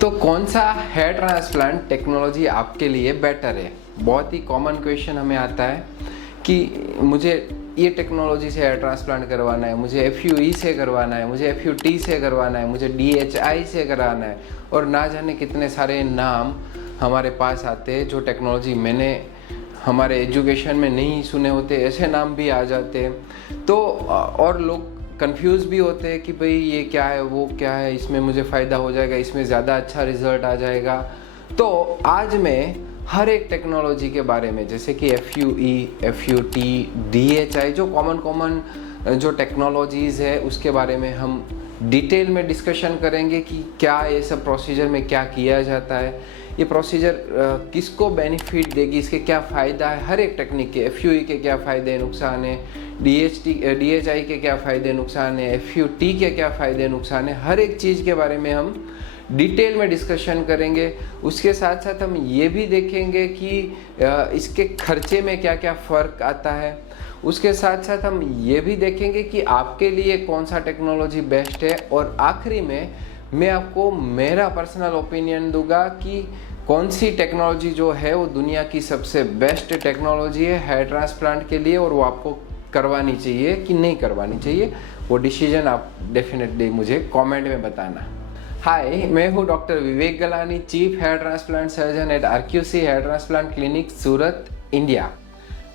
तो कौन सा हेयर ट्रांसप्लांट टेक्नोलॉजी आपके लिए बेटर है? बहुत ही कॉमन क्वेश्चन हमें आता है कि मुझे ये टेक्नोलॉजी से हेयर ट्रांसप्लांट करवाना है, मुझे FUE से करवाना है, मुझे FUT से करवाना है, मुझे DHI से कराना है, और ना जाने कितने सारे नाम हमारे पास आते हैं जो टेक्नोलॉजी मैंने हमारे एजुकेशन में नहीं सुने होते, ऐसे नाम भी आ जाते हैं। तो और लोग कंफ्यूज भी होते हैं कि भाई ये क्या है, वो क्या है, इसमें मुझे फ़ायदा हो जाएगा, इसमें ज़्यादा अच्छा रिजल्ट आ जाएगा। तो आज मैं हर एक टेक्नोलॉजी के बारे में, जैसे कि FUE, FUT, DHI, जो कॉमन जो टेक्नोलॉजीज़ है उसके बारे में हम डिटेल में डिस्कशन करेंगे कि क्या ये सब प्रोसीजर में क्या किया जाता है, ये प्रोसीजर किसको बेनिफिट देगी, इसके क्या फ़ायदा है, हर एक टेक्निक के FUE के क्या फ़ायदे नुकसान है, DHI के क्या फ़ायदे नुकसान है, FUT के क्या फ़ायदे नुकसान है, हर एक चीज़ के बारे में हम डिटेल में डिस्कशन करेंगे। उसके साथ साथ हम ये भी देखेंगे कि इसके खर्चे में क्या क्या फ़र्क आता है। उसके साथ साथ हम ये भी देखेंगे कि आपके लिए कौन सा टेक्नोलॉजी बेस्ट है, और आखिरी में मैं आपको मेरा पर्सनल ओपिनियन दूंगा कि कौन सी टेक्नोलॉजी जो है वो दुनिया की सबसे बेस्ट टेक्नोलॉजी है हेयर ट्रांसप्लांट के लिए, और वो आपको करवानी चाहिए कि नहीं करवानी चाहिए। वो डिसीजन आप डेफिनेटली मुझे कमेंट में बताना। हाय, मैं हूँ doctor Vivek Galani, chief hair transplant surgeon at RQC hair transplant clinic, Surat, India.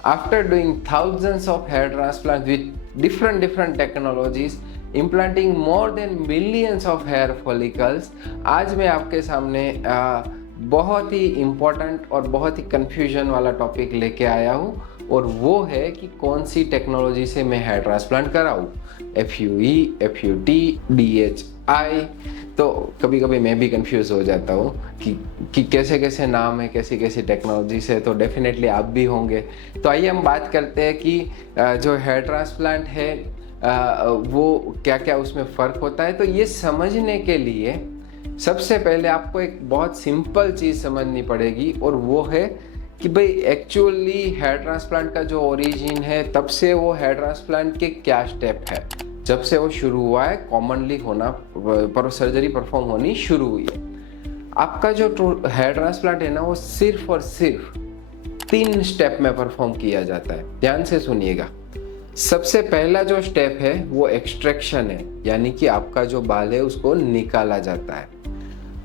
After doing thousands of hair transplants with different technologies, implanting more than millions of hair follicles, आज मैं आपके सामने बहुत ही इम्पोर्टेंट और बहुत ही कंफ्यूजन वाला टॉपिक लेके आया हूँ, और वो है कि कौन सी टेक्नोलॉजी से मैं हेयर ट्रांसप्लांट कराऊँ, FUE, FUT, DHI। तो कभी कभी मैं भी कंफ्यूज हो जाता हूँ कि कैसे कैसे नाम है, कैसी कैसी टेक्नोलॉजी से, तो डेफिनेटली आप भी होंगे। तो आइए हम बात करते हैं कि जो हेयर ट्रांसप्लांट है वो क्या क्या उसमें फ़र्क होता है। तो ये समझने के लिए सबसे पहले आपको एक बहुत सिंपल चीज़ समझनी पड़ेगी, और वो है कि भाई एक्चुअली हेयर ट्रांसप्लांट का जो ओरिजिन है, तब से वो हेयर ट्रांसप्लांट के क्या स्टेप है, जब से वो शुरू हुआ है, कॉमनली होना पर सर्जरी परफॉर्म होनी शुरू हुई है। आपका जो हेयर ट्रांसप्लांट है ना, वो सिर्फ और सिर्फ 3 स्टेप में परफॉर्म किया जाता है। ध्यान से सुनिएगा। सबसे पहला जो स्टेप है वो एक्सट्रैक्शन है, यानी कि आपका जो बाल है उसको निकाला जाता है।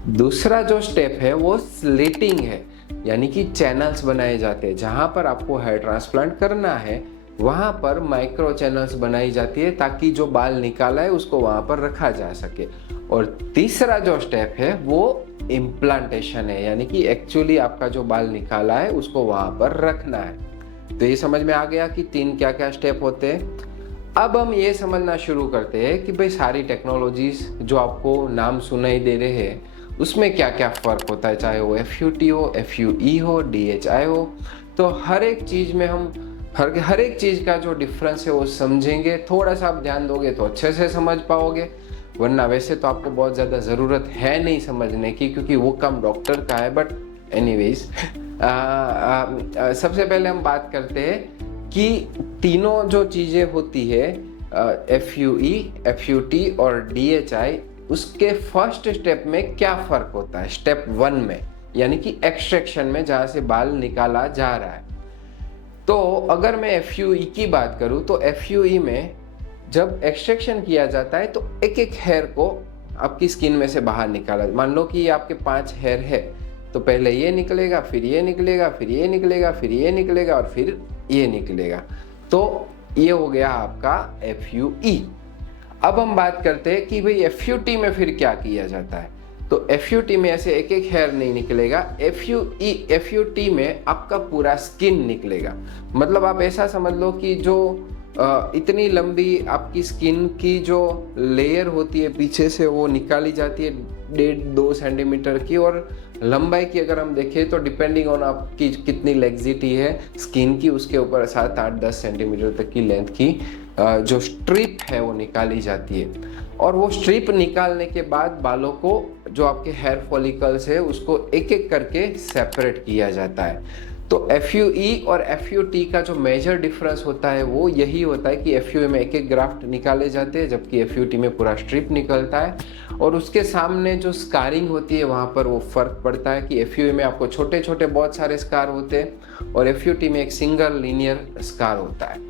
दूसरा जो स्टेप है वो स्लिटिंग है, यानी कि चैनल्स बनाए जाते हैं। जहां पर आपको हेयर ट्रांसप्लांट करना है वहां पर माइक्रो चैनल्स बनाई जाती है, ताकि जो बाल निकाला है उसको वहां पर रखा जा सके। और तीसरा जो स्टेप है वो इम्प्लांटेशन है, यानी कि एक्चुअली आपका जो बाल निकाला है उसको वहां पर रखना है। तो ये समझ में आ गया कि 3 क्या क्या स्टेप होते हैं। अब हम ये समझना शुरू करते हैं कि भाई सारी टेक्नोलॉजीज जो आपको नाम सुनाई दे रहे हैं उसमें क्या क्या फ़र्क होता है, चाहे वो FUT हो, FUE हो, DHI हो। तो हर एक चीज़ में हम हर एक चीज़ का जो डिफरेंस है वो समझेंगे। थोड़ा सा आप ध्यान दोगे तो अच्छे से समझ पाओगे, वरना वैसे तो आपको बहुत ज़्यादा ज़रूरत है नहीं समझने की, क्योंकि वो काम डॉक्टर का है। बट एनीवेज, सबसे पहले हम बात करते हैं कि तीनों जो चीज़ें होती है, FUE, FUT और DHI, उसके फर्स्ट स्टेप में क्या फ़र्क होता है। स्टेप 1 में, यानी कि एक्सट्रैक्शन में, जहाँ से बाल निकाला जा रहा है। तो अगर मैं FUE की बात करूं तो FUE में जब एक्सट्रैक्शन किया जाता है तो एक एक हेयर को आपकी स्किन में से बाहर निकाला। मान लो कि ये आपके 5 हेयर है, तो पहले ये निकलेगा, फिर ये निकलेगा, फिर ये निकलेगा, फिर ये निकलेगा, और फिर ये निकलेगा। तो ये हो गया आपका FUE। अब हम बात करते हैं कि भाई FUT में फिर क्या किया जाता है। तो FUT में ऐसे एक एक हेयर नहीं निकलेगा। FUT में आपका पूरा स्किन निकलेगा। मतलब आप ऐसा समझ लो कि जो इतनी लंबी आपकी स्किन की जो लेयर होती है पीछे से, वो निकाली जाती है 1.5-2 सेंटीमीटर की। और लंबाई की अगर हम देखें तो डिपेंडिंग ऑन आपकी कितनी लेग्जिटी है स्किन की, उसके ऊपर 7-8-10 सेंटीमीटर तक की लेंथ की जो स्ट्रिप है वो निकाली जाती है। और वो स्ट्रिप निकालने के बाद बालों को, जो आपके हेयर फॉलिकल्स है, उसको एक एक करके सेपरेट किया जाता है। तो FUE और FUT का जो मेजर डिफरेंस होता है वो यही होता है कि FUE में एक एक ग्राफ्ट निकाले जाते हैं, जबकि FUT में पूरा स्ट्रिप निकलता है। और उसके सामने जो स्कारिंग होती है वहाँ पर वो फर्क पड़ता है कि FUE में आपको छोटे छोटे बहुत सारे स्कार होते हैं और FUT में एक सिंगल लीनियर स्कार होता है।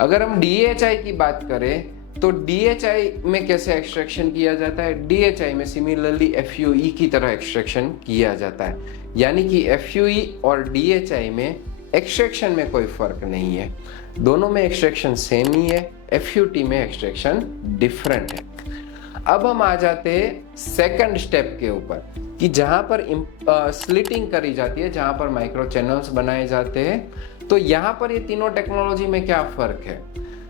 अगर हम DHI की बात करें तो DHI में कैसे एक्सट्रैक्शन किया जाता है, DHI में सिमिलरली FUE की तरह एक्सट्रैक्शन किया जाता है, यानी कि FUE और DHI में एक्सट्रैक्शन में कोई फर्क नहीं है, दोनों में एक्सट्रैक्शन सेम ही है, FUT में एक्सट्रैक्शन डिफरेंट है। अब हम आ जाते हैं सेकंड स्टेप के ऊपर कि जहां पर स्लिटिंग करी जाती है, जहां पर माइक्रो चैनल्स बनाए जाते हैं। तो यहाँ पर ये तीनों टेक्नोलॉजी में क्या फर्क है,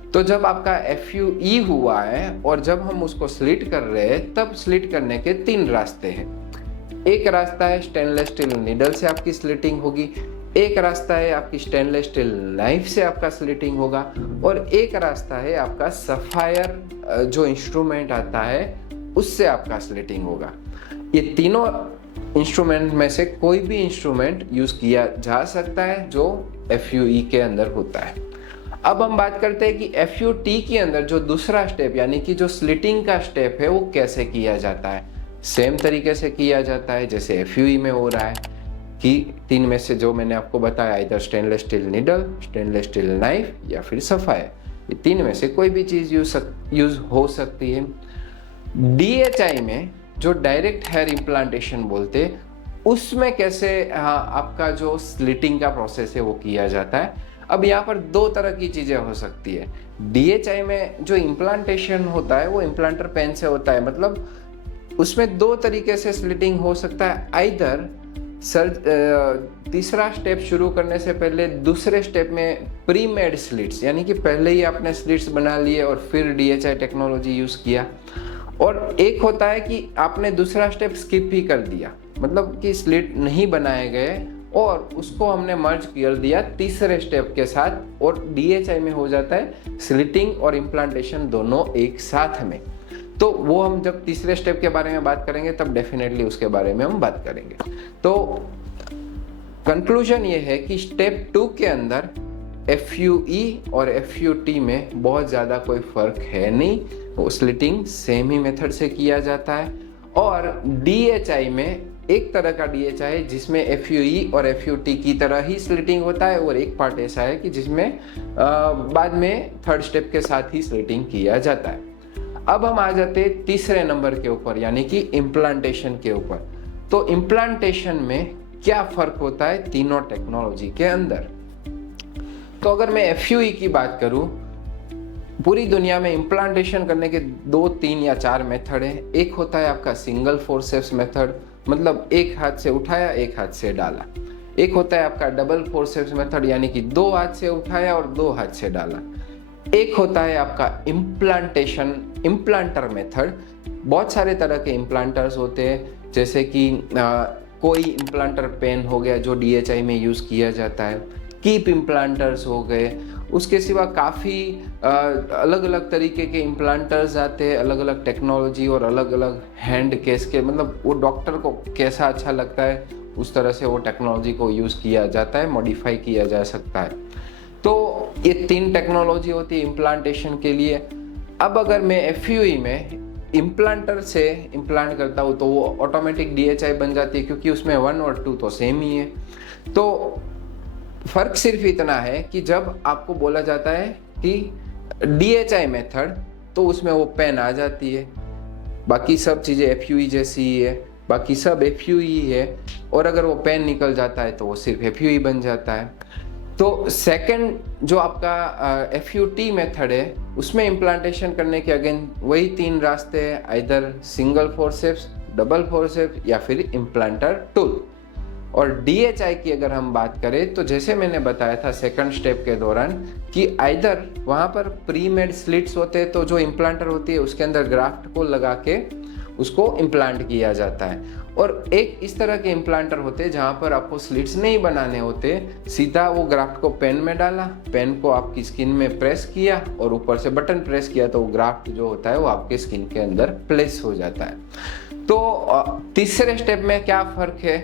तो जब आपका FUE हुआ है और जब हम उसको स्लिट कर रहे हैं तब स्लिट करने के 3 रास्ते हैं। एक रास्ता है स्टेनलेस स्टील नीडल से आपकी स्लिटिंग होगी, एक रास्ता है आपकी स्टेनलेस स्टील नाइफ से आपका स्लिटिंग होगा, और एक रास्ता है आपका सफायर जो इंस्ट्रूमेंट आता है उससे आपका स्लिटिंग होगा। ये तीनों इंस्ट्रूमेंट में से कोई भी इंस्ट्रूमेंट यूज किया जा सकता है जो FUE के अंदर होता है। अब हम बात करते हैं कि FUT के अंदर जो दूसरा स्टेप यानी कि जो स्लिटिंग का स्टेप है वो कैसे किया जाता है। सेम तरीके से किया जाता है जैसे FUE में हो रहा है कि 3 में से जो मैंने आपको बताया, इधर stainless steel needle, stainless steel knife या फिर सफायर, ये 3 में से कोई भी चीज़ यूज हो सकती है। DHI में जो डायरेक्ट हेयर इम्प्लांटेशन बोलते उसमें कैसे आपका जो स्लिटिंग का प्रोसेस है वो किया जाता है। अब यहाँ पर 2 तरह की चीज़ें हो सकती है। DHI में जो इम्प्लांटेशन होता है वो इम्प्लांटर पेन से होता है, मतलब उसमें 2 तरीके से स्लिटिंग हो सकता है। आइदर तीसरा स्टेप शुरू करने से पहले दूसरे स्टेप में प्री मेड स्लिट्स, यानी कि पहले ही आपने स्लिट्स बना लिए और फिर DHI टेक्नोलॉजी यूज़ किया, और एक होता है कि आपने दूसरा स्टेप स्किप ही कर दिया, मतलब कि स्लिट नहीं बनाए गए और उसको हमने मर्ज कर दिया तीसरे स्टेप के साथ, और DHI में हो जाता है स्लिटिंग और इम्प्लांटेशन दोनों एक साथ में। तो वो हम जब तीसरे स्टेप के बारे में बात करेंगे तब डेफिनेटली उसके बारे में हम बात करेंगे। तो कंक्लूजन ये है कि स्टेप 2 के अंदर FUE और FUT में बहुत ज़्यादा कोई फर्क है नहीं, वो स्लिटिंग सेम ही मेथड से किया जाता है। और DHI में एक तरह का DHI है जिसमें FUE और FUT की तरह ही स्लिटिंग होता है, और एक पार्ट ऐसा है कि जिसमें बाद में थर्ड स्टेप के साथ ही स्लिटिंग किया जाता है। अब हम आ जाते हैं तीसरे नंबर के ऊपर यानी कि इम्प्लांटेशन के ऊपर। तो इम्प्लांटेशन में क्या फर्क होता है तीनों टेक्नोलॉजी के अंदर। तो अगर मैं FUE की बात करूं, पूरी दुनिया में इम्प्लांटेशन करने के 2, 3 या 4 मेथड है। एक होता है आपका सिंगल फोर्सेप्स मेथड, मतलब एक हाथ से उठाया एक हाथ से डाला। एक होता है आपका डबल फोर्सेप्स मेथड, यानी कि 2 हाथ से उठाया और 2 हाथ से डाला। एक होता है आपका इम्प्लांटर मेथड। बहुत सारे तरह के इम्प्लांटर्स होते हैं, जैसे कि कोई इम्प्लांटर पेन हो गया जो DHI में यूज़ किया जाता है, कीप इम्प्लांटर्स हो गए। उसके सिवा काफ़ी अलग अलग तरीके के इम्प्लांटर्स आते हैं, अलग अलग टेक्नोलॉजी और अलग अलग हैंड केस के, मतलब वो डॉक्टर को कैसा अच्छा लगता है उस तरह से वो टेक्नोलॉजी को यूज़ किया जाता है, मॉडिफाई किया जा सकता है। तो ये 3 टेक्नोलॉजी होती है इम्प्लांटेशन के लिए। अब अगर मैं FUE में इम्प्लांटर से इम्प्लांट करता हूँ तो वो ऑटोमेटिक DHI बन जाती है, क्योंकि उसमें 1 और 2 तो सेम ही है। तो फर्क सिर्फ इतना है कि जब आपको बोला जाता है कि DHI मेथड, तो उसमें वो पेन आ जाती है, बाकी सब चीज़ें FUE जैसी ही है, बाकी सब FUE ही है, और अगर वो पेन निकल जाता है तो वो सिर्फ FUE बन जाता है। तो सेकंड जो आपका FUT मेथड है उसमें इम्प्लांटेशन करने के अगेन वही 3 रास्ते हैं, either single forceps, double forceps या फिर इम्प्लांटर टूल। और DHI की अगर हम बात करें तो जैसे मैंने बताया था सेकंड स्टेप के दौरान कि आइदर वहाँ पर प्री मेड स्लिट्स होते हैं, तो जो इम्प्लांटर होती है उसके अंदर ग्राफ्ट को लगा के उसको इम्प्लांट किया जाता है, और एक इस तरह के इम्प्लांटर होते हैं जहाँ पर आपको स्लिट्स नहीं बनाने होते, सीधा वो ग्राफ्ट को पेन में डाला, पेन को आपकी स्किन में प्रेस किया और ऊपर से बटन प्रेस किया तो वो ग्राफ्ट जो होता है वो आपके स्किन के अंदर प्लेस हो जाता है। तो तीसरे स्टेप में क्या फ़र्क है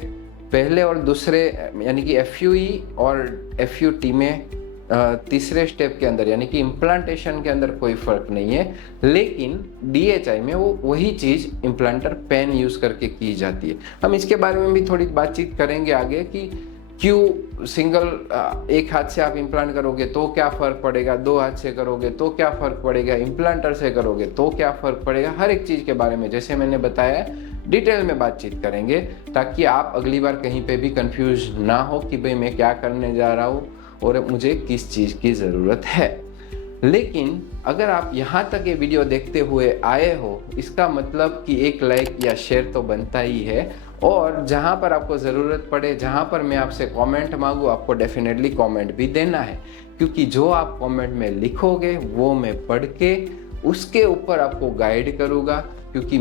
पहले और दूसरे यानी कि FUE और FUT में तीसरे स्टेप के अंदर यानी कि इम्प्लांटेशन के अंदर कोई फर्क नहीं है, लेकिन DHI में वो वही चीज़ इम्प्लांटर पेन यूज़ करके की जाती है। हम इसके बारे में भी थोड़ी बातचीत करेंगे आगे कि क्यों सिंगल एक हाथ से आप इम्प्लांट करोगे तो क्या फ़र्क पड़ेगा, 2 हाथ से करोगे तो क्या फ़र्क पड़ेगा, इम्प्लांटर से करोगे तो क्या फ़र्क पड़ेगा। हर एक चीज़ के बारे में जैसे मैंने बताया डिटेल में बातचीत करेंगे, ताकि आप अगली बार कहीं पे भी कंफ्यूज ना हो कि भाई मैं क्या करने जा रहा हूँ और मुझे किस चीज़ की ज़रूरत है। लेकिन अगर आप यहाँ तक ये वीडियो देखते हुए आए हो, इसका मतलब कि एक लाइक या शेयर तो बनता ही है, और जहाँ पर आपको ज़रूरत पड़े, जहाँ पर मैं आपसे कमेंट मांगूँ, आपको डेफिनेटली कमेंट भी देना है, क्योंकि जो आप कमेंट में लिखोगे वो मैं पढ़ के उसके ऊपर आपको गाइड करूँगा, क्योंकि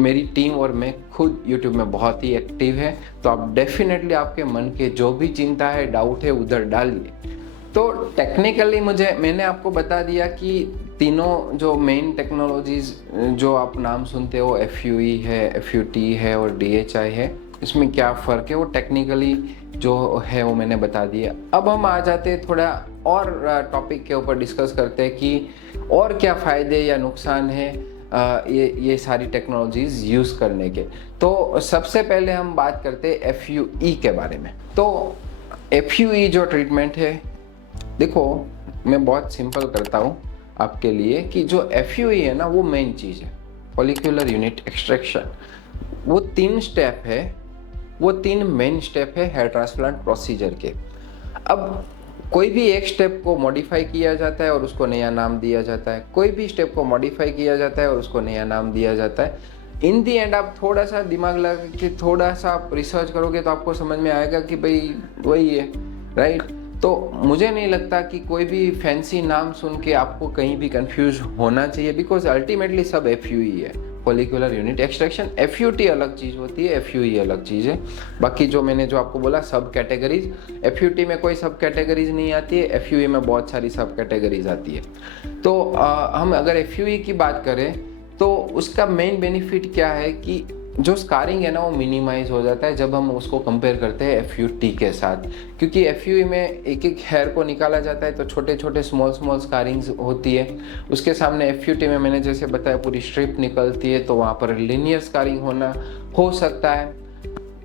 मेरी टीम और मैं खुद YouTube में बहुत ही एक्टिव है। तो आप डेफिनेटली आपके मन के जो भी चिंता है, डाउट है, उधर डालिए। तो टेक्निकली मैंने आपको बता दिया कि तीनों जो मेन टेक्नोलॉजीज़ जो आप नाम सुनते हो, FUE है, FUT है और DHI है, इसमें क्या फ़र्क है वो टेक्निकली जो है वो मैंने बता दिया। अब हम आ जाते हैं थोड़ा और टॉपिक के ऊपर डिस्कस करते हैं कि और क्या फ़ायदे या नुकसान है ये सारी टेक्नोलॉजीज़ यूज़ करने के। तो सबसे पहले हम बात करते हैं FUE के बारे में। तो FUE जो ट्रीटमेंट है, देखो मैं बहुत सिंपल करता हूँ आपके लिए कि जो FUE है ना, वो मेन चीज़ है, फॉलिक्यूलर यूनिट एक्सट्रैक्शन। वो 3 स्टेप है, वो 3 मेन स्टेप है हेयर ट्रांसप्लांट प्रोसीजर के। अब कोई भी एक स्टेप को मॉडिफाई किया जाता है और उसको नया नाम दिया जाता है, कोई भी स्टेप को मॉडिफाई किया जाता है और उसको नया नाम दिया जाता है। इन दी एंड आप थोड़ा सा दिमाग लगा के थोड़ा सा आप रिसर्च करोगे तो आपको समझ में आएगा कि भाई वही है, राइट। तो मुझे नहीं लगता कि कोई भी फैंसी नाम सुन के आपको कहीं भी कंफ्यूज होना चाहिए, बिकॉज अल्टीमेटली सब FUE है, फॉलिक्यूलर यूनिट एक्सट्रैक्शन। FUT अलग चीज़ होती है, FUE अलग चीज़ है। बाकी जो मैंने जो आपको बोला सब कैटेगरीज, FUT में कोई सब कैटेगरीज नहीं आती है, FUE में बहुत सारी सब कैटेगरीज आती है। तो हम अगर FUE की बात करें तो उसका मेन बेनिफिट क्या है कि जो स्कारिंग है ना वो मिनिमाइज हो जाता है जब हम उसको कंपेयर करते हैं FUT के साथ, क्योंकि FUE में एक एक हेयर को निकाला जाता है तो छोटे छोटे स्मॉल स्कारिंग्स होती है। उसके सामने FUT में मैंने जैसे बताया पूरी स्ट्रिप निकलती है, तो वहाँ पर लीनियर स्कारिंग हो सकता है।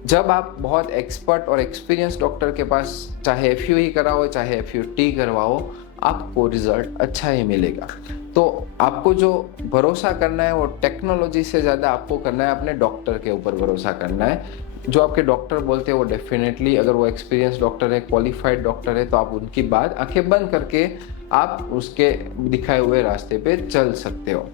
जब आप बहुत एक्सपर्ट और एक्सपीरियंस डॉक्टर के पास चाहे FUE कराओ चाहे FUT करवाओ, आपको रिजल्ट अच्छा ही मिलेगा। तो आपको जो भरोसा करना है वो टेक्नोलॉजी से ज़्यादा आपको करना है अपने डॉक्टर के ऊपर भरोसा करना है। जो आपके डॉक्टर बोलते हैं वो डेफिनेटली, अगर वो एक्सपीरियंस डॉक्टर है, क्वालिफाइड डॉक्टर है, तो आप उनकी बात आंखें बंद करके आप उसके दिखाए हुए रास्ते पे चल सकते हो।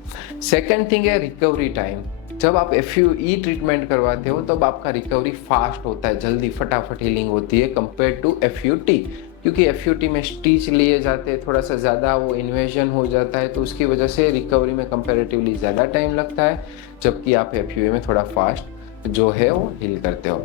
सेकेंड थिंग है रिकवरी टाइम। जब आप FUE ट्रीटमेंट करवाते हो तब आपका रिकवरी फास्ट होता है, जल्दी फटाफट हीलिंग होती है कंपेयर टू FUT, क्योंकि FUT में स्टिच लिए जाते हैं, थोड़ा सा ज़्यादा वो इन्वेजन हो जाता है, तो उसकी वजह से रिकवरी में कंपैरेटिवली ज़्यादा टाइम लगता है, जबकि आप FUE में थोड़ा फास्ट जो है वो हील करते हो।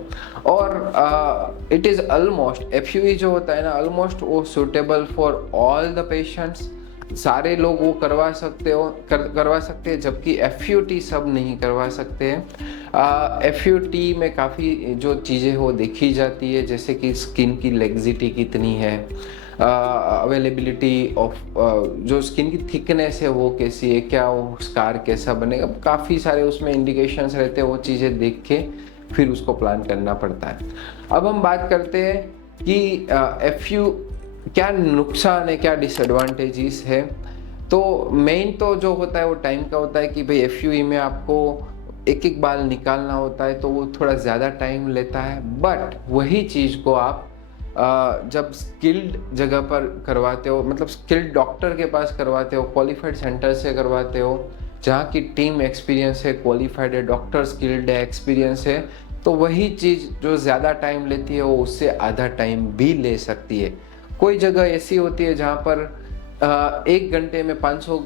और इट इज़ ऑलमोस्ट FUE जो होता है ना, ऑलमोस्ट वो suitable for all the patients, सारे लोग वो करवा सकते हैं, जबकि FUT सब नहीं करवा सकते हैं। FUT में काफ़ी जो चीज़ें हो देखी जाती है, जैसे कि स्किन की लेग्जिटी कितनी है, अवेलेबिलिटी ऑफ जो स्किन की थिकनेस है वो कैसी है, क्या वो स्कार कैसा बनेगा, काफ़ी सारे उसमें इंडिकेशंस रहते हैं, वो चीज़ें देख के फिर उसको प्लान करना पड़ता है। अब हम बात करते हैं कि क्या नुकसान है, क्या डिसएडवांटेजेस है। तो मेन तो जो होता है वो टाइम का होता है कि भाई FUE में आपको एक एक बाल निकालना होता है, तो वो थोड़ा ज़्यादा टाइम लेता है। बट वही चीज़ को आप जब स्किल्ड जगह पर करवाते हो, मतलब स्किल्ड डॉक्टर के पास करवाते हो, क्वालिफाइड सेंटर से करवाते हो, जहाँ की टीम एक्सपीरियंस है, क्वालिफाइड है, डॉक्टर स्किल्ड है, एक्सपीरियंस है, तो वही चीज़ जो ज़्यादा टाइम लेती है वो उससे आधा टाइम भी ले सकती है। कोई जगह ऐसी होती है जहाँ पर 1 घंटे में 500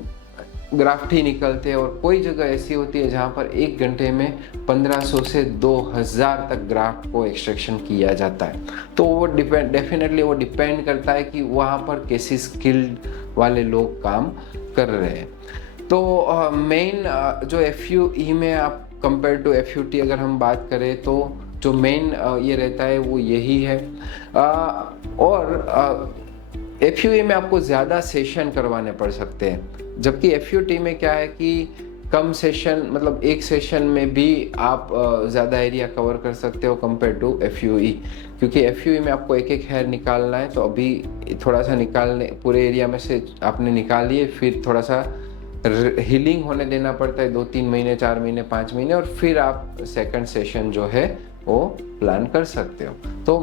ग्राफ्ट ही निकलते हैं, और कोई जगह ऐसी होती है जहाँ पर 1 घंटे में 1500 से 2000 तक ग्राफ्ट को एक्सट्रैक्शन किया जाता है। तो वो डेफिनेटली वो डिपेंड करता है कि वहाँ पर कैसी स्किल्ड वाले लोग काम कर रहे हैं। तो मेन जो FUE में आप कंपेयर टू FUT अगर हम बात करें, तो जो मेन ये रहता है वो यही है। और FUE में आपको ज़्यादा सेशन करवाने पड़ सकते हैं, जबकि FUT में क्या है कि कम सेशन, मतलब एक सेशन में भी आप ज़्यादा एरिया कवर कर सकते हो कंपेयर टू FUE, क्योंकि FUE में आपको एक एक हेयर निकालना है, तो अभी थोड़ा सा निकालने, पूरे एरिया में से आपने निकाल लिए, फिर थोड़ा सा हीलिंग होने देना पड़ता है 2-3 महीने, 4 महीने, 5 महीने, और फिर आप सेकंड सेशन जो है वो प्लान कर सकते हो। तो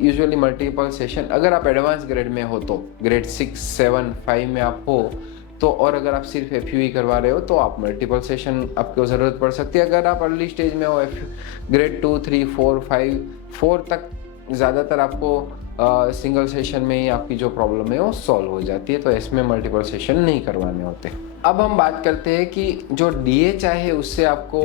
यूजुअली मल्टीपल सेशन, अगर आप एडवांस ग्रेड में हो तो ग्रेड 6, 7, 5 में आप हो तो, और अगर आप सिर्फ FUE करवा रहे हो तो आप मल्टीपल सेशन आपको ज़रूरत पड़ सकती है। अगर आप अर्ली स्टेज में हो, ग्रेड 2, 3, 4, 5, 4 तक ज़्यादातर आपको सिंगल सेशन में ही आपकी जो प्रॉब्लम है वो सॉल्व हो जाती है, तो इसमें मल्टीपल सेशन नहीं करवाने होते। अब हम बात करते हैं कि जो DHI है उससे आपको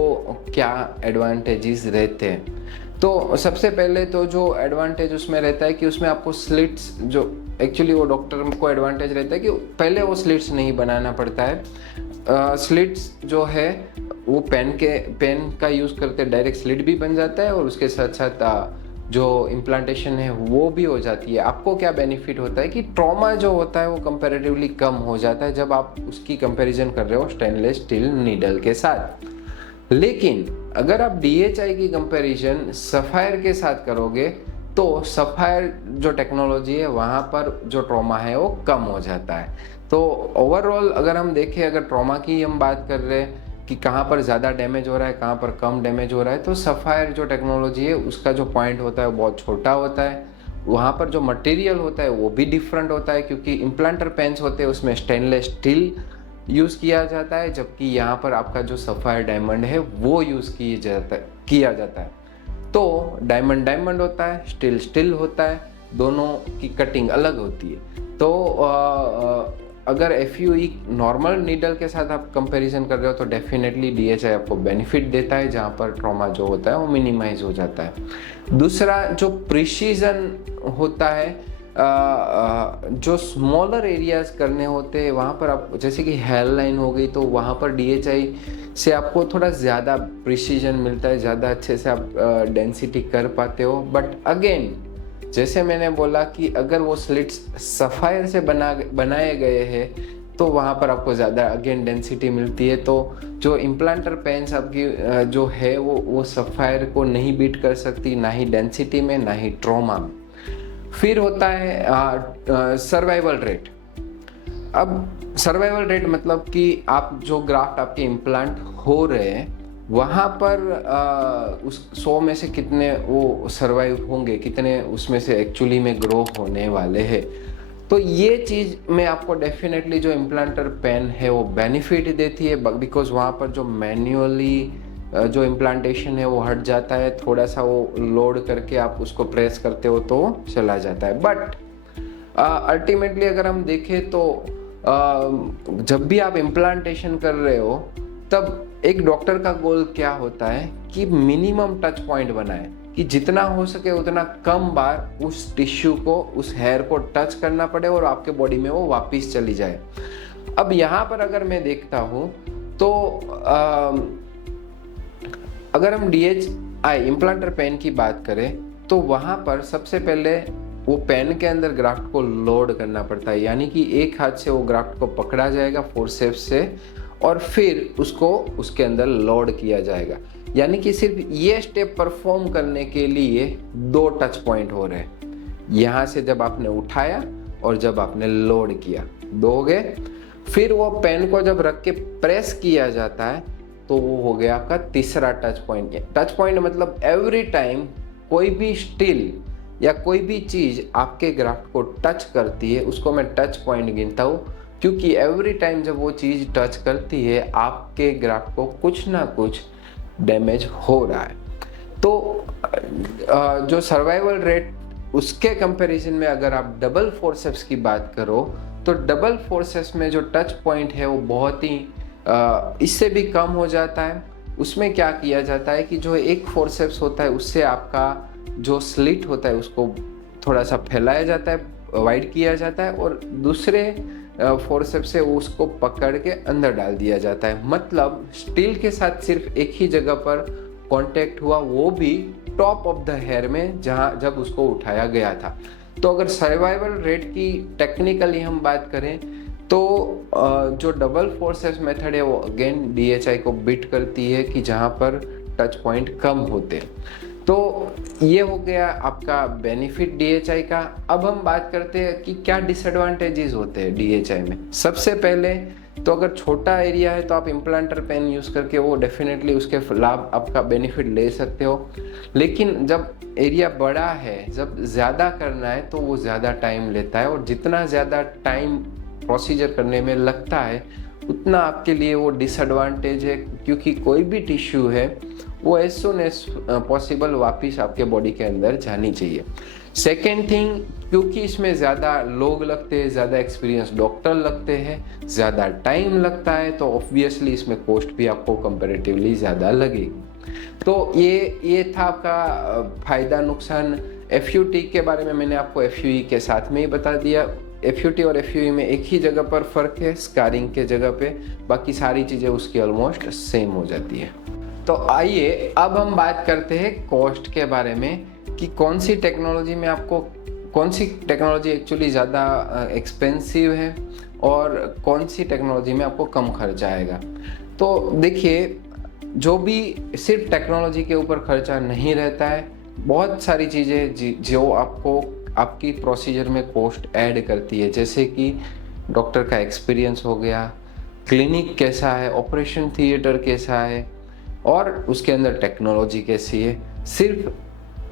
क्या एडवांटेजेस रहते हैं। तो सबसे पहले तो जो एडवांटेज उसमें रहता है कि उसमें आपको स्लिट्स, जो एक्चुअली वो डॉक्टर को एडवांटेज रहता है कि पहले वो स्लिट्स नहीं बनाना पड़ता है। स्लिट्स जो है वो पेन का यूज़ करते डायरेक्ट स्लिट भी बन जाता है, और उसके साथ साथ जो इम्प्लांटेशन है वो भी हो जाती है। आपको क्या बेनिफिट होता है कि ट्रॉमा जो होता है वो कंपैरेटिवली कम हो जाता है जब आप उसकी कंपैरिजन कर रहे हो स्टेनलेस स्टील नीडल के साथ। लेकिन अगर आप DHI की कंपैरिजन सफ़ायर के साथ करोगे तो सफ़ायर जो टेक्नोलॉजी है वहाँ पर जो ट्रॉमा है वो कम हो जाता है। तो ओवरऑल अगर हम देखें, अगर ट्रॉमा की हम बात कर रहे हैं कि कहाँ पर ज़्यादा डैमेज हो रहा है, कहाँ पर कम डैमेज हो रहा है, तो सफ़ायर जो टेक्नोलॉजी है उसका जो पॉइंट होता है वो बहुत छोटा होता है। वहाँ पर जो मटेरियल होता है वो भी डिफरेंट होता है, क्योंकि इम्प्लांटर पेन्स होते हैं उसमें स्टेनलेस स्टील यूज़ किया जाता है, जबकि यहाँ पर आपका जो सफ़ायर डायमंड है वो यूज़ किया जाता है। तो डायमंड होता है, स्टील होता है, दोनों की कटिंग अलग होती है। तो अगर FUE नॉर्मल नीडल के साथ आप कंपैरिजन कर रहे हो तो डेफिनेटली DHI आपको बेनिफिट देता है, जहाँ पर ट्रॉमा जो होता है वो मिनिमाइज हो जाता है। दूसरा जो प्रिसीजन होता है, जो स्मॉलर एरियाज करने होते हैं वहाँ पर आप, जैसे कि हेयर लाइन हो गई, तो वहाँ पर DHI से आपको थोड़ा ज़्यादा प्रिसीजन मिलता है, ज़्यादा अच्छे से आप डेंसिटी कर पाते हो। बट अगेन जैसे मैंने बोला कि अगर वो स्लिट्स सफ़ायर से बनाए गए हैं तो वहाँ पर आपको ज़्यादा अगेन डेंसिटी मिलती है। तो जो इम्प्लांटर पेन्स आपकी जो है वो सफ़ायर को नहीं बीट कर सकती, ना ही डेंसिटी में ना ही ट्रॉमा में। फिर होता है सर्वाइवल रेट। अब सर्वाइवल रेट मतलब कि आप जो ग्राफ्ट आपके इम्प्लांट हो रहे हैं वहाँ पर उस 100 में से कितने वो सर्वाइव होंगे, कितने उसमें से एक्चुअली में ग्रो होने वाले हैं। तो ये चीज़ में आपको डेफिनेटली जो इम्प्लांटर पेन है वो बेनिफिट देती है, बिकॉज वहाँ पर जो मैन्युअली जो इम्प्लांटेशन है वो हट जाता है, थोड़ा सा वो लोड करके आप उसको प्रेस करते हो तो चला जाता है। बट अल्टीमेटली अगर हम देखें तो जब भी आप इम्प्लांटेशन कर रहे हो तब एक डॉक्टर का गोल क्या होता है कि मिनिमम टच पॉइंट बनाए, कि जितना हो सके उतना कम बार उस टिश्यू को, उस हेयर को टच करना पड़े और आपके बॉडी में वो वापस चली जाए। अब यहाँ पर अगर मैं देखता हूँ तो अगर हम DHI इम्प्लांटर पेन की बात करें तो वहाँ पर सबसे पहले वो पेन के अंदर ग्राफ्ट को लोड करना पड़ता है, यानी कि एक हाथ से वो ग्राफ्ट को पकड़ा जाएगा फोर्सेप्स से और फिर उसको उसके अंदर लोड किया जाएगा। यानी कि सिर्फ ये स्टेप परफॉर्म करने के लिए 2 टच पॉइंट हो रहे हैं, यहाँ से जब आपने उठाया और जब आपने लोड किया, 2 हो गए। फिर वो पेन को जब रख के प्रेस किया जाता है तो वो हो गया आपका तीसरा टच पॉइंट। टच पॉइंट मतलब एवरी टाइम कोई भी स्टील या कोई भी चीज़ आपके ग्राफ्ट को टच करती है उसको मैं टच पॉइंट गिनता हूँ, क्योंकि एवरी टाइम जब वो चीज़ टच करती है आपके ग्राफ्ट को कुछ ना कुछ डैमेज हो रहा है। तो जो सर्वाइवल रेट उसके कंपैरिजन में अगर आप डबल फोर्सेप्स की बात करो तो डबल फोर्सेप्स में जो टच पॉइंट है वो बहुत ही इससे भी कम हो जाता है। उसमें क्या किया जाता है कि जो एक फोर्सेप्स होता है उससे आपका जो स्लिट होता है उसको थोड़ा सा फैलाया जाता है, वाइड किया जाता है, और दूसरे फोर्सेप्स से उसको पकड़ के अंदर डाल दिया जाता है। मतलब स्टील के साथ सिर्फ एक ही जगह पर कांटेक्ट हुआ वो भी टॉप ऑफ द हेयर में जब उसको उठाया गया था। तो अगर सर्वाइवल रेट की टेक्निकली हम बात करें तो जो डबल फोर्सेस मेथड है वो अगेन DHI को बीट करती है कि जहाँ पर टच पॉइंट कम होते हैं। तो ये हो गया आपका बेनिफिट DHI का। अब हम बात करते हैं कि क्या डिसएडवांटेजेस होते हैं DHI में। सबसे पहले तो अगर छोटा एरिया है तो आप इम्प्लांटर पेन यूज़ करके वो डेफिनेटली उसके लाभ आपका बेनिफिट ले सकते हो, लेकिन जब एरिया बड़ा है, जब ज़्यादा करना है तो वो ज़्यादा टाइम लेता है, और जितना ज़्यादा टाइम प्रोसीजर करने में लगता है उतना आपके लिए वो डिसएडवांटेज है, क्योंकि कोई भी टिश्यू है वो एज सुन एज पॉसिबल वापस आपके बॉडी के अंदर जानी चाहिए। सेकेंड थिंग, क्योंकि इसमें ज़्यादा लोग लगते हैं, ज़्यादा एक्सपीरियंस डॉक्टर लगते हैं, ज़्यादा टाइम लगता है, तो ऑब्वियसली इसमें कॉस्ट भी आपको कंपैरेटिवली ज़्यादा लगेगी। तो ये था आपका फ़ायदा नुकसान। FUT के बारे में मैंने आपको FUE के साथ में ही बता दिया। FUT और FUE में एक ही जगह पर फ़र्क है, स्कारिंग के जगह पे, बाकी सारी चीज़ें उसकी ऑलमोस्ट सेम हो जाती है। तो आइए अब हम बात करते हैं कॉस्ट के बारे में कि कौन सी टेक्नोलॉजी एक्चुअली ज़्यादा एक्सपेंसिव है और कौन सी टेक्नोलॉजी में आपको कम खर्चा आएगा। तो देखिए, जो भी सिर्फ टेक्नोलॉजी के ऊपर खर्चा नहीं रहता है, बहुत सारी चीज़ें जो आपको आपकी प्रोसीजर में कॉस्ट ऐड करती है, जैसे कि डॉक्टर का एक्सपीरियंस हो गया, क्लिनिक कैसा है, ऑपरेशन थिएटर कैसा है, और उसके अंदर टेक्नोलॉजी कैसी है। सिर्फ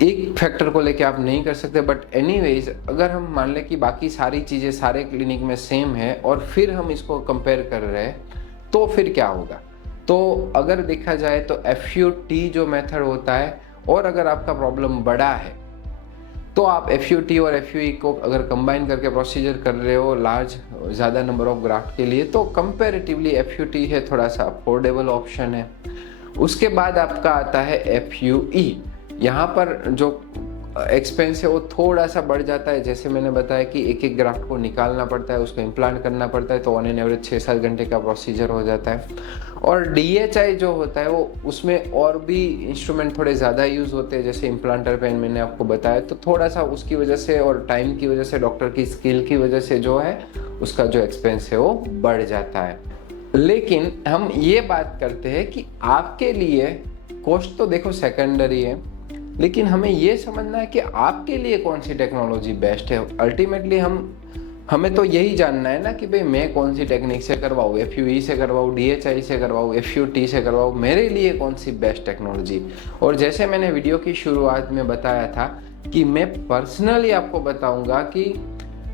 एक फैक्टर को लेके आप नहीं कर सकते, बट एनीवेज अगर हम मान लें कि बाकी सारी चीज़ें सारे क्लिनिक में सेम है और फिर हम इसको कंपेयर कर रहे हैं, तो फिर क्या होगा। तो अगर देखा जाए तो FUT जो मेथड होता है, और अगर आपका प्रॉब्लम बड़ा है तो आप FUT और FUE को अगर कंबाइन करके प्रोसीजर कर रहे हो ज़्यादा नंबर ऑफ ग्राफ्ट के लिए, तो कंपैरेटिवली FUT है थोड़ा सा अफोर्डेबल ऑप्शन है। उसके बाद आपका आता है FUE। यहाँ पर जो एक्सपेंस है वो थोड़ा सा बढ़ जाता है, जैसे मैंने बताया कि एक एक ग्राफ्ट को निकालना पड़ता है, उसको इम्प्लांट करना पड़ता है, तो ऑन एन एवरेज 6-7 घंटे का प्रोसीजर हो जाता है। और DHI जो होता है वो उसमें और भी इंस्ट्रूमेंट थोड़े ज़्यादा यूज़ होते हैं, जैसे इम्प्लांटर पेन मैंने आपको बताया, तो थोड़ा सा उसकी वजह से और टाइम की वजह से, डॉक्टर की स्किल की वजह से जो है उसका जो एक्सपेंस है वो बढ़ जाता है। लेकिन हम ये बात करते हैं कि आपके लिए कॉस्ट तो देखो सेकेंडरी है, लेकिन हमें ये समझना है कि आपके लिए कौन सी टेक्नोलॉजी बेस्ट है। अल्टीमेटली हमें तो यही जानना है ना कि भाई मैं कौन सी टेक्निक से करवाऊँ, FUE से करवाऊँ, DHI से करवाऊँ, FUT से करवाऊँ, मेरे लिए कौन सी बेस्ट टेक्नोलॉजी। और जैसे मैंने वीडियो की शुरुआत में बताया था कि मैं पर्सनली आपको बताऊंगा कि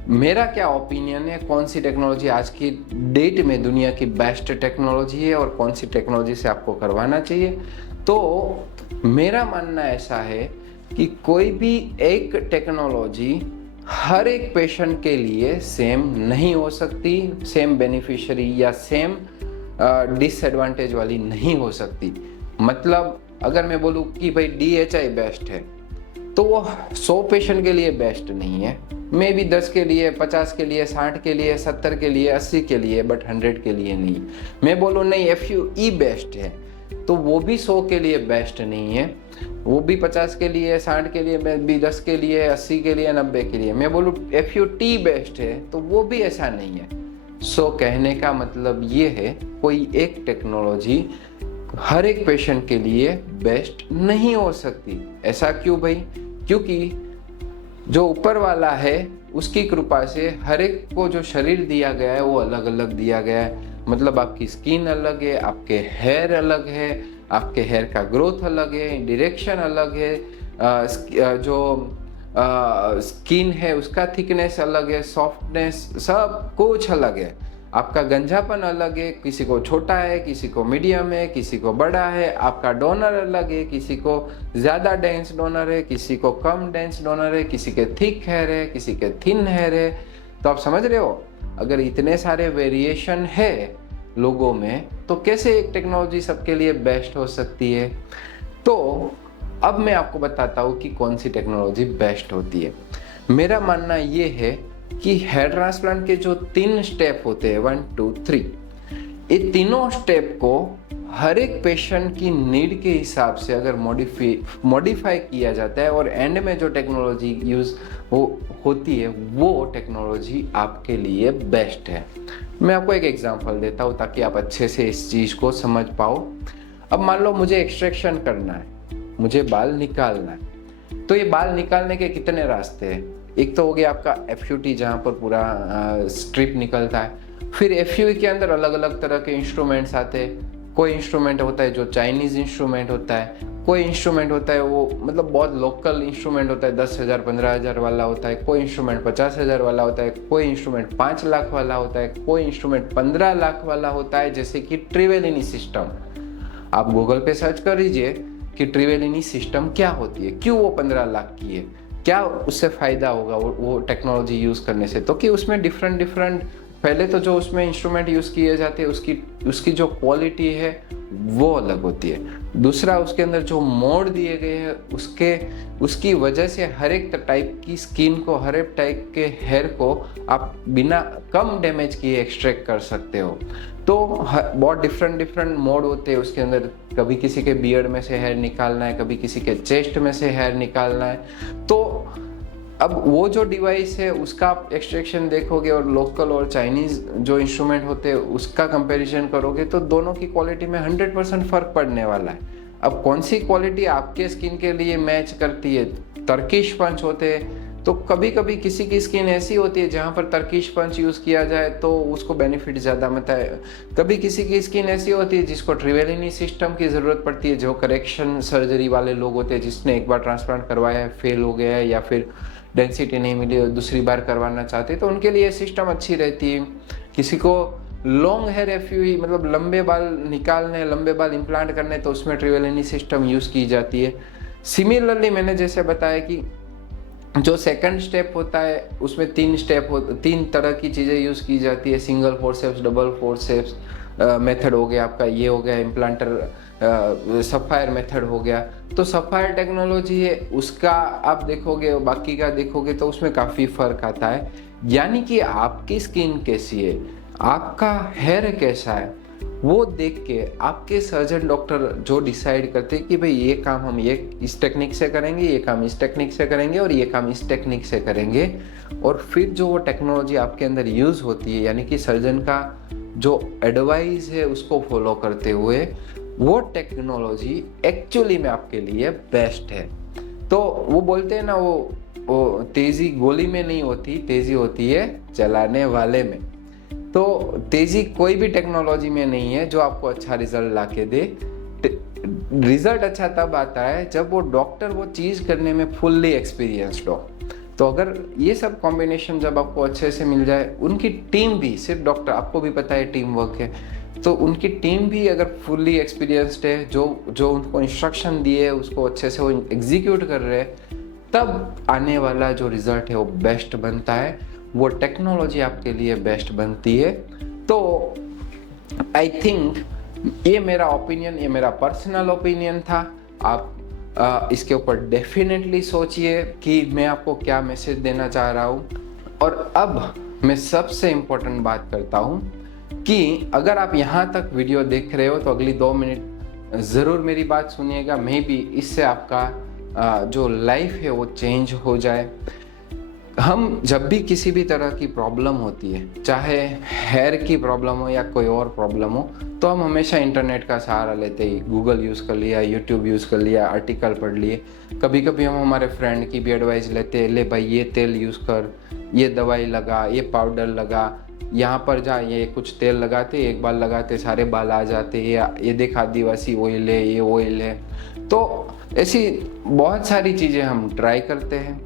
मेरा क्या ओपिनियन है, कौन सी टेक्नोलॉजी आज की डेट में दुनिया की बेस्ट टेक्नोलॉजी है और कौन सी टेक्नोलॉजी से आपको करवाना चाहिए। तो मेरा मानना ऐसा है कि कोई भी एक टेक्नोलॉजी हर एक पेशेंट के लिए सेम नहीं हो सकती, सेम बेनिफिशियरी या सेम डिसएडवांटेज वाली नहीं हो सकती। मतलब अगर मैं बोलूँ कि भाई DHI बेस्ट है, तो वो 100 पेशेंट के लिए बेस्ट नहीं है, मे बी 10 के लिए, 50 के लिए, 60 के लिए, 70 के लिए, 80 के लिए, बट 100 के लिए नहीं। मैं बोलूँ नहीं FUE बेस्ट है, तो वो भी 100 के लिए बेस्ट नहीं है, वो भी 50 के लिए, 60 के लिए, मैं भी 10 के लिए, 80 के लिए, 90 के लिए। मैं बोलूँ FUT बेस्ट है, तो वो भी ऐसा नहीं है। सो कहने का मतलब ये है, कोई एक टेक्नोलॉजी हर एक पेशेंट के लिए बेस्ट नहीं हो सकती। ऐसा क्यों भाई? क्योंकि जो ऊपर वाला है उसकी कृपा से हर एक को जो शरीर दिया गया है वो अलग अलग दिया गया है। मतलब आपकी स्किन अलग है, आपके हेयर अलग है, आपके हेयर का ग्रोथ अलग है, डायरेक्शन अलग है, जो स्किन है उसका थिकनेस अलग है, सॉफ्टनेस, सब कुछ अलग है। आपका गंजापन अलग है, किसी को छोटा है, किसी को मीडियम है, किसी को बड़ा है। आपका डोनर अलग है, किसी को ज़्यादा डेंस डोनर है, किसी को कम डेंस डोनर है, किसी के थिक हेयर है, किसी के थिन हेयर है। तो आप समझ रहे हो, अगर इतने सारे वेरिएशन है लोगों में, तो कैसे एक टेक्नोलॉजी सबके लिए बेस्ट हो सकती है। तो अब मैं आपको बताता हूँ कि कौन सी टेक्नोलॉजी बेस्ट होती है। मेरा मानना ये है कि हेयर ट्रांसप्लांट के जो 3 स्टेप होते हैं, 1 2 3, ये तीनों स्टेप को हर एक पेशेंट की नीड के हिसाब से अगर मॉडिफाई किया जाता है और एंड में जो टेक्नोलॉजी यूज होती है वो टेक्नोलॉजी आपके लिए बेस्ट है। मैं आपको एक एग्जांपल देता हूँ ताकि आप अच्छे से इस चीज़ को समझ पाओ। अब मान लो मुझे एक्सट्रैक्शन करना है, मुझे बाल निकालना है, तो ये बाल निकालने के कितने रास्ते हैं। एक तो हो गया आपका FUT जहाँ पर पूरा स्ट्रिप निकलता है। फिर FUE के अंदर अलग अलग तरह के इंस्ट्रूमेंट्स आते हैं। कोई इंस्ट्रूमेंट होता है जो चाइनीज़ इंस्ट्रूमेंट होता है, कोई इंस्ट्रूमेंट होता है वो मतलब बहुत लोकल इंस्ट्रूमेंट होता है, 10,000 15,000 वाला होता है, कोई इंस्ट्रूमेंट 50,000 वाला होता है, कोई इंस्ट्रूमेंट 5 लाख वाला होता है, कोई इंस्ट्रूमेंट 15 लाख वाला होता है, जैसे कि ट्रिवेलिनी सिस्टम। आप गूगल पे सर्च कर लीजिए कि ट्रिवेलिनी सिस्टम क्या होती है, क्यों वो 15 लाख की है, क्या उससे फ़ायदा होगा वो टेक्नोलॉजी यूज़ करने से। तो कि उसमें डिफरेंट पहले तो जो उसमें इंस्ट्रूमेंट यूज़ किए जाते हैं उसकी जो क्वालिटी है वो अलग होती है। दूसरा, उसके अंदर जो मोड दिए गए हैं उसकी वजह से हर एक टाइप की स्किन को, हर एक टाइप के हेयर को आप बिना कम डैमेज किए एक्सट्रैक्ट कर सकते हो। तो बहुत डिफरेंट मोड होते हैं उसके अंदर। कभी किसी के बियर्ड में से हेयर निकालना है, कभी किसी के चेस्ट में से हेयर निकालना है। तो अब वो जो डिवाइस है उसका आप एक्सट्रैक्शन देखोगे और लोकल और चाइनीज़ जो इंस्ट्रूमेंट होते हैं उसका कंपैरिजन करोगे तो दोनों की क्वालिटी में 100% फ़र्क पड़ने वाला है। अब कौन सी क्वालिटी आपके स्किन के लिए मैच करती है। टर्किश पंच होते हैं, तो कभी कभी किसी की स्किन ऐसी होती है जहाँ पर टर्किश पंच यूज़ किया जाए तो उसको बेनिफिट ज़्यादा मिलता है। कभी किसी की स्किन ऐसी होती है जिसको ट्रिवेलिनी सिस्टम की ज़रूरत पड़ती है, जो करेक्शन सर्जरी वाले लोग होते हैं, जिसने एक बार ट्रांसप्लांट करवाया है, फेल हो गया है या फिर डेंसिटी नहीं मिली और दूसरी बार करवाना चाहते तो उनके लिए सिस्टम अच्छी रहती है। किसी को लॉन्ग हेयर FUE मतलब लंबे बाल निकालने, लंबे बाल इम्प्लांट करने, तो उसमें ट्रिवेलिनी सिस्टम यूज़ की जाती है। सिमिलरली मैंने जैसे बताया कि जो सेकंड स्टेप होता है उसमें 3 तरह की चीज़ें यूज़ की जाती है। Single forceps, double forceps method हो गया आपका, ये हो गया इम्प्लांटर सफायर मेथड हो गया। तो सफायर टेक्नोलॉजी है उसका आप देखोगे, बाकी का देखोगे तो उसमें काफ़ी फ़र्क आता है। यानी कि आपकी स्किन कैसी है, आपका हेयर कैसा है, वो देख के आपके सर्जन डॉक्टर जो डिसाइड करते हैं कि भाई ये काम हम ये इस टेक्निक से करेंगे, ये काम इस टेक्निक से करेंगे और ये काम इस टेक्निक से करेंगे। और फिर जो वो टेक्नोलॉजी आपके अंदर यूज़ होती है, यानी कि सर्जन का जो एडवाइस है उसको फॉलो करते हुए वो टेक्नोलॉजी एक्चुअली में आपके लिए बेस्ट है। तो वो बोलते हैं ना, वो तेज़ी गोली में नहीं होती, तेज़ी होती है चलाने वाले में। तो तेज़ी कोई भी टेक्नोलॉजी में नहीं है जो आपको अच्छा रिजल्ट ला के दे। रिजल्ट अच्छा तब आता है जब वो डॉक्टर वो चीज़ करने में फुल्ली एक्सपीरियंस्ड हो। तो अगर ये सब कॉम्बिनेशन जब आपको अच्छे से मिल जाए, उनकी टीम भी, सिर्फ डॉक्टर, आपको भी पता है टीम वर्क है, तो उनकी टीम भी अगर फुल्ली एक्सपीरियंस्ड है, जो उनको इंस्ट्रक्शन दिए है उसको अच्छे से वो एग्जीक्यूट कर रहे हैं, तब आने वाला जो रिजल्ट है वो बेस्ट बनता है, वो टेक्नोलॉजी आपके लिए बेस्ट बनती है। तो आई थिंक ये मेरा ओपिनियन, ये मेरा पर्सनल ओपिनियन था। आप इसके ऊपर डेफिनेटली सोचिए कि मैं आपको क्या मैसेज देना चाह रहा हूँ। और अब मैं सबसे इम्पोर्टेंट बात करता हूँ कि अगर आप यहाँ तक वीडियो देख रहे हो तो अगली 2 मिनट ज़रूर मेरी बात सुनिएगा। मे बी इससे आपका जो लाइफ है वो चेंज हो जाए। हम जब भी किसी भी तरह की प्रॉब्लम होती है, चाहे हेयर की प्रॉब्लम हो या कोई और प्रॉब्लम हो, तो हम हमेशा इंटरनेट का सहारा लेते ही, गूगल यूज़ कर लिया, यूट्यूब यूज़ कर लिया, आर्टिकल पढ़ लिए। कभी कभी हम हमारे फ्रेंड की भी एडवाइस लेते हैं, ले भाई ये तेल यूज़ कर, ये दवाई लगा, ये पाउडर लगा, यहाँ पर जा, ये कुछ तेल लगाते, एक बार लगाते सारे बाल आ जाते, ये देख आदिवासी ऑयल है, ये ऑयल है। तो ऐसी बहुत सारी चीज़ें हम ट्राई करते हैं,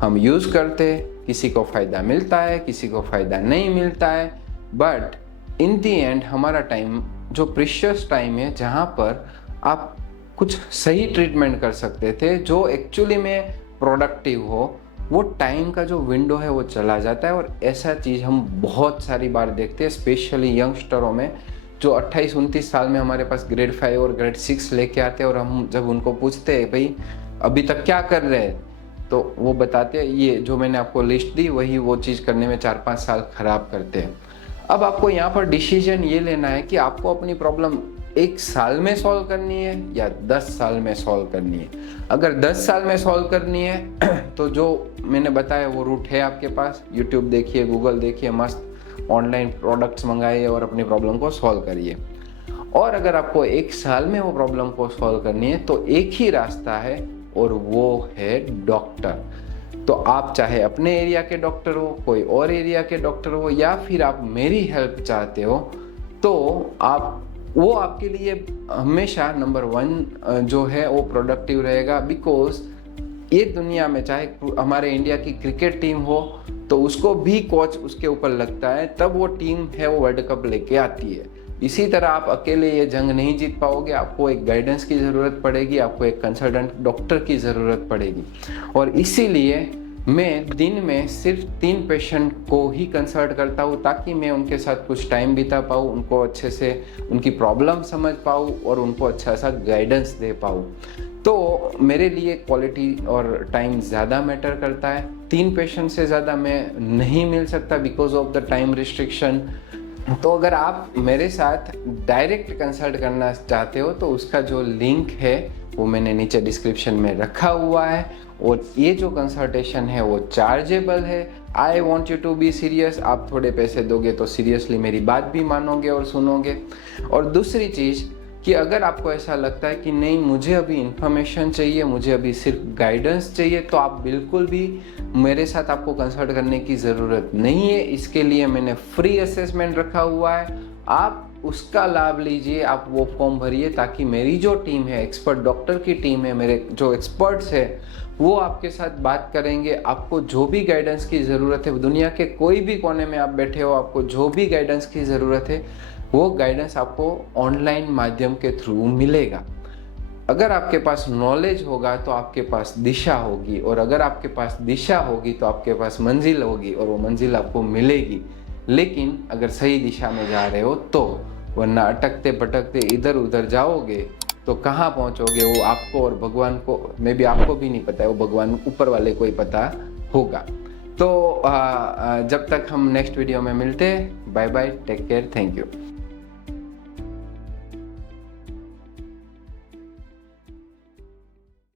हम यूज़ करते हैं, किसी को फ़ायदा मिलता है, किसी को फ़ायदा नहीं मिलता है। बट इन दी एंड हमारा टाइम जो प्रीशियस टाइम है, जहाँ पर आप कुछ सही ट्रीटमेंट कर सकते थे जो एक्चुअली में प्रोडक्टिव हो, वो टाइम का जो विंडो है वो चला जाता है। और ऐसा चीज़ हम बहुत सारी बार देखते हैं, स्पेशली यंगस्टरों में, जो 28-29 साल में हमारे पास ग्रेड 5 और ग्रेड 6 लेके आते हैं। और हम जब उनको पूछते हैं भाई अभी तक क्या कर रहे हैं, तो वो बताते हैं ये जो मैंने आपको लिस्ट दी वही वो चीज़ करने में 4-5 साल ख़राब करते हैं। अब आपको यहाँ पर डिसीजन ये लेना है कि आपको अपनी प्रॉब्लम 1 साल में सॉल्व करनी है या 10 साल में सॉल्व करनी है। अगर 10 साल में सॉल्व करनी है तो जो मैंने बताया वो रूट है आपके पास। यूट्यूब देखिए, गूगल देखिए, मस्त ऑनलाइन प्रोडक्ट्स मंगाइए और अपनी प्रॉब्लम को सॉल्व करिए। और अगर आपको 1 साल में वो प्रॉब्लम को सॉल्व करनी है तो एक ही रास्ता है और वो है डॉक्टर। तो आप चाहे अपने एरिया के डॉक्टर हो, कोई और एरिया के डॉक्टर हो, या फिर आप मेरी हेल्प चाहते हो, तो वो आपके लिए हमेशा नंबर 1 जो है वो प्रोडक्टिव रहेगा। बिकॉज ये दुनिया में चाहे हमारे इंडिया की क्रिकेट टीम हो तो उसको भी कोच उसके ऊपर लगता है, तब वो टीम है वो वर्ल्ड कप लेके आती है। इसी तरह आप अकेले ये जंग नहीं जीत पाओगे, आपको एक गाइडेंस की ज़रूरत पड़ेगी, आपको एक कंसल्टेंट डॉक्टर की ज़रूरत पड़ेगी। और इसीलिए मैं दिन में सिर्फ 3 पेशेंट को ही कंसल्ट करता हूँ, ताकि मैं उनके साथ कुछ टाइम बिता पाऊँ, उनको अच्छे से उनकी प्रॉब्लम समझ पाऊँ और उनको अच्छा सा गाइडेंस दे पाऊँ। तो मेरे लिए क्वालिटी और टाइम ज़्यादा मैटर करता है। 3 पेशेंट से ज़्यादा मैं नहीं मिल सकता because of the time restriction. तो अगर आप मेरे साथ डायरेक्ट कंसल्ट करना चाहते हो तो उसका जो लिंक है वो मैंने नीचे डिस्क्रिप्शन में रखा हुआ है। और ये जो कंसल्टेशन है वो चार्जेबल है। I want you to be serious. आप थोड़े पैसे दोगे तो सीरियसली मेरी बात भी मानोगे और सुनोगे। और दूसरी चीज़ कि अगर आपको ऐसा लगता है कि नहीं, मुझे अभी इन्फॉर्मेशन चाहिए, मुझे अभी सिर्फ गाइडेंस चाहिए, तो आप बिल्कुल भी मेरे साथ आपको कंसल्ट करने की ज़रूरत नहीं है। इसके लिए मैंने फ्री असेसमेंट रखा हुआ है, आप उसका लाभ लीजिए। आप वो फॉर्म भरिए ताकि मेरी जो टीम है, एक्सपर्ट डॉक्टर की टीम है, मेरे जो एक्सपर्ट्स है, वो आपके साथ बात करेंगे। आपको जो भी गाइडेंस की ज़रूरत है, दुनिया के कोई भी कोने में आप बैठे हो, आपको जो भी गाइडेंस की ज़रूरत है वो गाइडेंस आपको ऑनलाइन माध्यम के थ्रू मिलेगा। अगर आपके पास नॉलेज होगा तो आपके पास दिशा होगी, और अगर आपके पास दिशा होगी तो आपके पास मंजिल होगी, और वो मंजिल आपको मिलेगी। लेकिन अगर सही दिशा में जा रहे हो तो, वरना अटकते भटकते इधर उधर जाओगे तो कहाँ पहुँचोगे वो आपको और भगवान को, मे बी आपको भी नहीं पता है, वो भगवान ऊपर वाले को ही पता होगा। तो जब तक हम नेक्स्ट वीडियो में मिलते हैं, bye bye, take care, thank you.